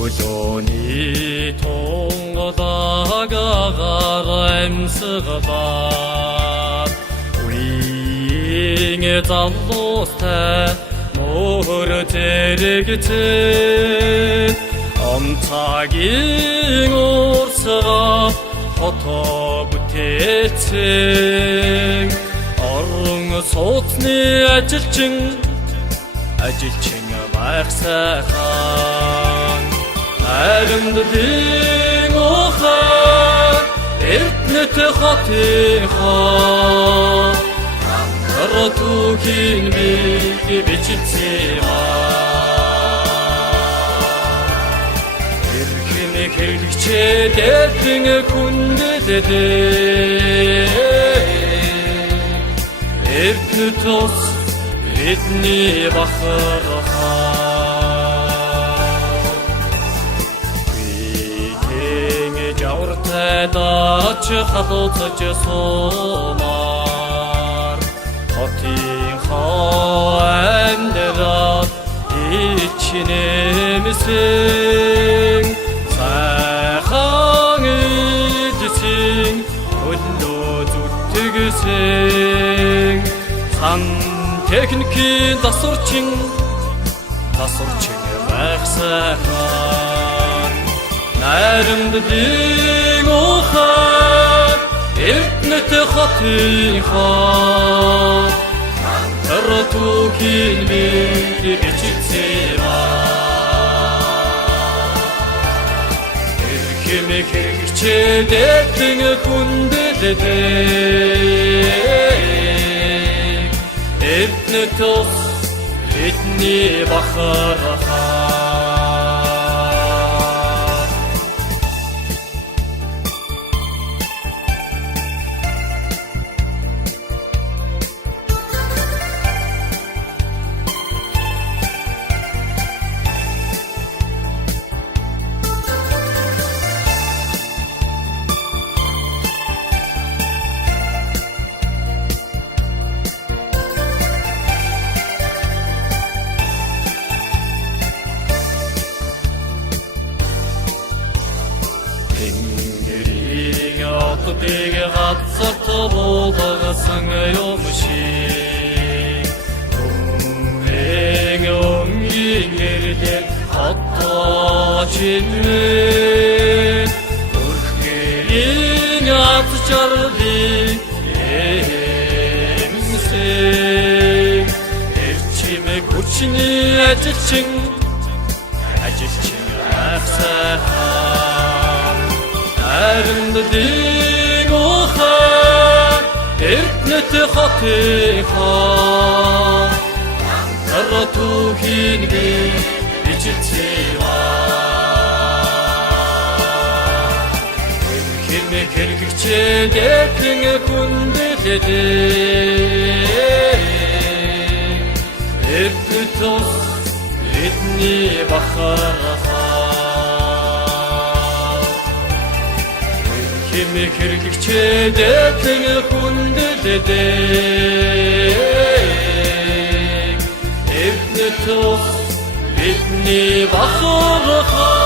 Өдөөний тунгадагаар амьсгалаад үеийн залуустай мөр зэрэгцэн онцагийн урсгаа фото бүтээсэн орон сууцны ажилчин байх сайхан Айлмдын ухаан эрдэнэт хотынхоо Амгаратуухийн бичсэн Эрхэм хэрэгчээд эдэн хүндэдээ Эрдэнэт ус бидний бахархаа Жавртайдаач халууцаж сумаар хотынхоо амьдрал ичнэмсэн сайхан эдсэн хөлөө зүтгэсэн сан техникийн засварчин байх сайхан Найрамдын ухаан эрдэнэт хотынхоо Амгаратуухийн бичсэн Эрхэм хэрэгчээд эдэн хүндэдээ Эрдэнэт ус бидний бахархаа Тэнгэрийн отдыг гацарт болгосон юм шиг Өмнөгийн өнгийн эрдээ хотооч инээ Өрхгэрийн ад чарлыг эмсэн Эрчимэг хүчний ажилчин байх сайхан Найрамдын ухаан эрдэнэт хотынхоо Амгаратуухийн бичсэн Эрхэм хэрэгчээд эдэн хүндэдээ Эрдэнэт ус бидний бахархаа Эрхэм хэрэгчээд эдэн хүндэдээ Эрдэнэт ус бидний бахархаа